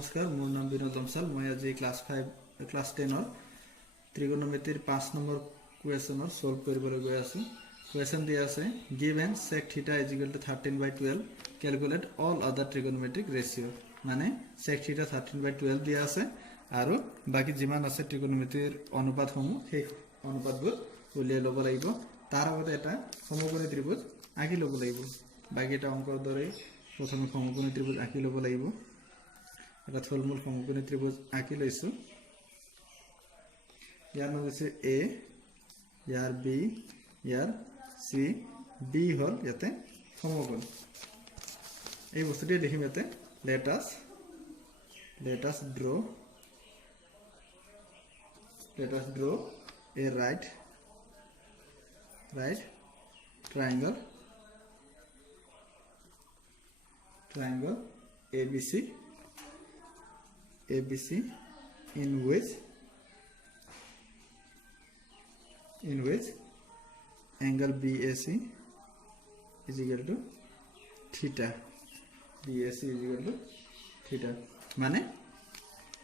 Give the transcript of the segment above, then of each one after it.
नमस्कार मोर नाम विनोद दमसाल मैं आज क्लास 10 त्रिकोणमितिर 5 नम्बर क्वेश्चन सल्व कर गई आसो। क्वेश्चन दिया आछे given sec theta is equal to 13/12 calculate all other trigonometric ratio माने sec थीटा 13/12 दिया आछे आरो बाकी जिमान आछे ट्रिगोनोमेट्रिर अनुपात समूह अनुपातबोर उलियाइ लब लागिब। तार आगते एटा समकोणी त्रिभुज आँकि लब लागिब। बाकीटा अंकर दरे प्रथमे समकोणी त्रिभुज आँकि लब लागिब। এটা থলমূল সমকোণী ত্রিভুজ আঁকি লৈছো। ইয়াৰ নাম হৈছে এ, ইয়াৰ বি, ইয়াৰ সি, বি হল ইয়াতে সমকোণ। এই বস্তুটি লিখিম ইয়াতে let us draw a right triangle ABC in which angle BAC is equal to theta. BAC is equal to theta माने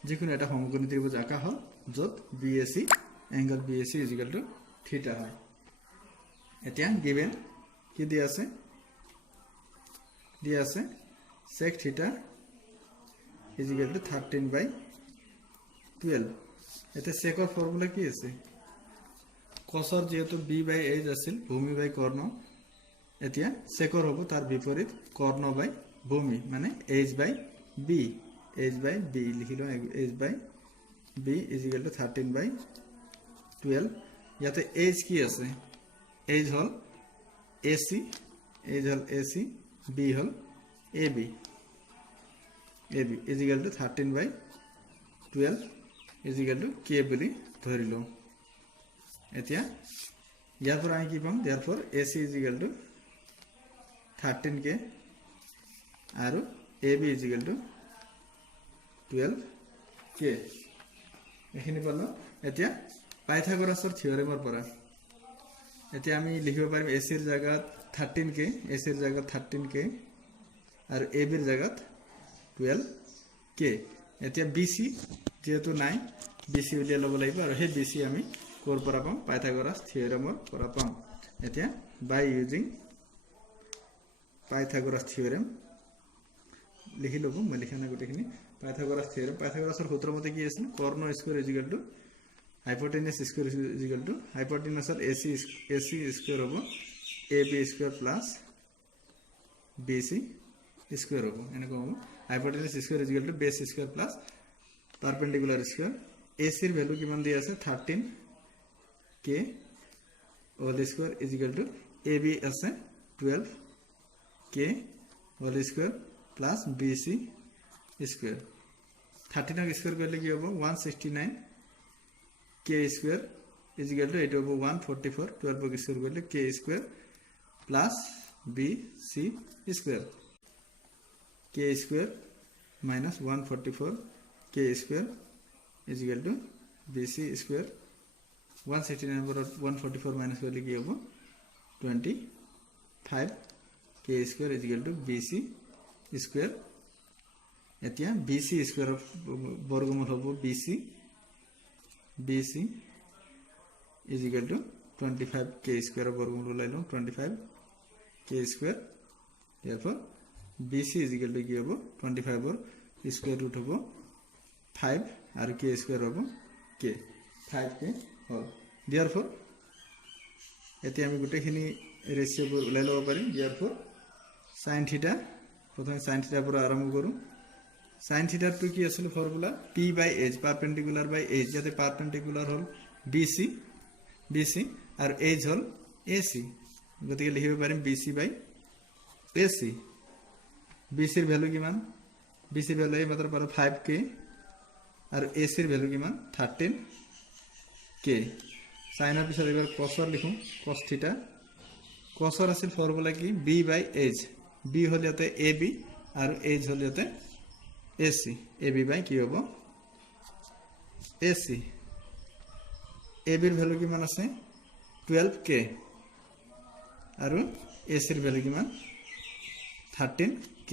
जिकुनो एटा समकोणी त्रिभुज आका हल जत BAC angle BAC is equal to theta হয়। এতিয়া given কি দিয়া আছে sec theta is equal to 13/12। এতে সেকৰ ফৰ্মুলা কি আছে cosৰ যেহেতু b by h আছিল ভূমি বাই কৰ্ণ এতিয়া সেকৰ হ'ব তাৰ বিপৰীত কৰ্ণ বাই ভূমি মানে h by b লিখিলো h by b is equal to 13/12। ইয়াতে h কি আছে h hall AC b hall AB is equal to 13/12 is equal to k বুলি ধৰিলো। এতিয়া ইয়াৰ পৰা আমি কি পাম therefore AC is equal to 13k আৰু AB is equal to 12k এখিনি পালো। এতিয়া পাইথাগোৰাছৰ থিওৰেমৰ পৰা এতিয়া আমি লিখিব পাৰিম AC ৰ জায়গাত 13k আৰু AB ৰ জায়গাত 12k। এতিয়া BC যেহেতু নাই BC উলিয়াই লব লাগিব আৰু সেই BC আমি কোৰ পৰা পাম পাইথাগোৰাছ থিওৰেমৰ পৰা পাম। এতিয়া বাই ইউজিং পাইথাগোৰাছ থিওৰেম লিখি লব মই লিখা নাই গোটেইখিনি। পাইথাগোৰাছ থিওৰেম পাইথাগোৰাছৰ সূত্ৰ মতে কি আছিল কৰ্ণ square is equal to hypotenuse square is equal to হাইপোটেনাছৰ AC স্কয়াৰ হ'ব AB square plus BC square হ'ব এনেকৈ হ'ব। Hypotenuse square is equal to base square plus perpendicular square. AC ৰ ভ্যালু কিমান দি আছে 13k whole square is equal to AB আছে 12k whole square plus BC square. 13 ক স্কয়াৰ কৰিলে কি হ'ব 169k square is equal two এটো হ'ব 144 12 ক স্কয়াৰ কৰিলে k square plus BC square k square minus 144 k square is equal to BC square। 169 number 144 minus करले की होबो 25 k square is equal to BC square। এতিয়া BC square বর্গমূল होबो BC is equal to 25 k square বর্গমূল লাইলো 25 k square। therefore BC is equal to কি হবো 25 or square root হবো 5 আর k square হবো k 5k হল। therefore এতে আমি গোটেইখিনি রেশিও বোৰ উলাই লব পাৰিম। therefore sin θ প্ৰথমে sin θ পৰা আৰম্ভ কৰো। sin θ টো কি আছিল formula p by h পাৰপেন্ডিকুলাৰ by h যাতে পাৰপেন্ডিকুলাৰ হল BC আৰ h হল AC গতিকে লিখিব পাৰিম BC by AC। BC ৰ ভ্যালু কিমান BC ৰ ভ্যালু এই মাত্ৰ পাৰো 5k আৰু AC ৰ ভ্যালু কিমান 13k। সাইনৰ পিছত এবাৰ cosৰ লিখো cos θ cosৰ আছিল ফৰ্মুলা কি b by h b হল ইয়াতে AB আৰু h হল ইয়াতে AC AB by কি হ'ব AC। AB ৰ ভ্যালু কিমান আছে 12k আৰু AC ৰ ভ্যালু কিমান 13k।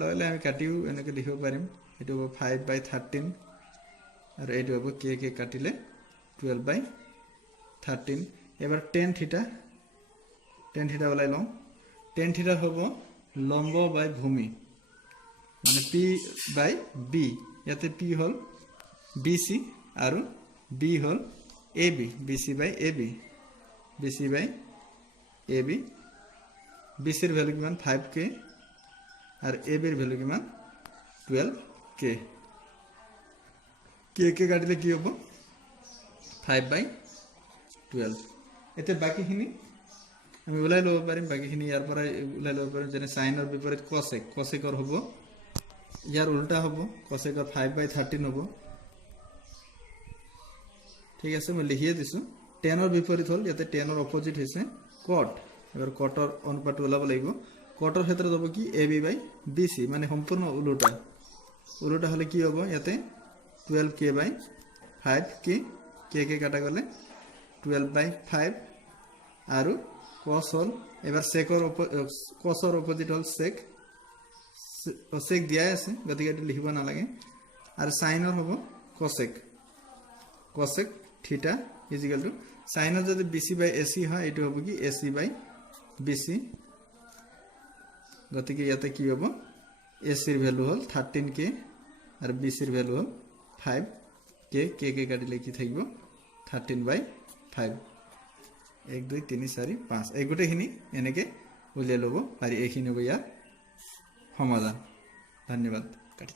ললে আমি কাটিও এনেকে লিখিব পাৰিম এটো হ'ব 5/13 আৰু এটো হ'ব কে কাটিলে 12/13 এবাৰ tan থিটা ওলাই লওঁ tan থিটা হ'ব লম্ব বাই ভূমি মানে p/b ইয়াতে p হল bc আৰু b হল ab bc/ab bc/ab bc এর ভ্যালু কিমান 5k আর ab এর ভ্যালু কিমান 12k কে কাটিলে কি হ'ব 5/12 এতে বাকিখিনি আমি ওলাই লব পাৰিম বাকিখিনি ইয়াৰ পৰা ওলাই লব পাৰিম যেনে সাইনৰ বিপৰীত কোসেকৰ হ'ব ইয়াৰ উল্টা হ'ব কোসেকৰ 5/13 হ'ব ঠিক আছে মই লিখিয়ে দিছো tan এর বিপৰীত হল ইয়াতে tan এৰ অপোজিট হৈছে cot এবাৰ cotৰ অনুপাত ওলাব লাগিব cotৰ ক্ষেত্ৰত হ'ব কি ab/bc মানে সম্পূৰ্ণ উল্টা হলে কি হ'ব ইয়াতে 12k/5k কে কাটা গলে 12/5 আৰু cos হল এবাৰ cosৰ অপোজিট হল sec দিয়া আছে গতিকে এটো লিখিব নালাগে আৰু সাইনৰ হ'ব cosec থিটা ইকুয়াল টু সাইনৰ যদি bc/ac হয় এটো হ'ব কি ac/bc গতিকে ইয়াতে কি হ'ব ac এর ভ্যালু হল 13k আর bc এর ভ্যালু হল 5k কে কাটিলে কি থাকিব 13/5 1 2 3 4 5 এই গোটেখিনি এনেকে উলিয়াই লব পাৰি এইখিনি হ'ব ইয়াৰ সমাধান ধন্যবাদ কাটি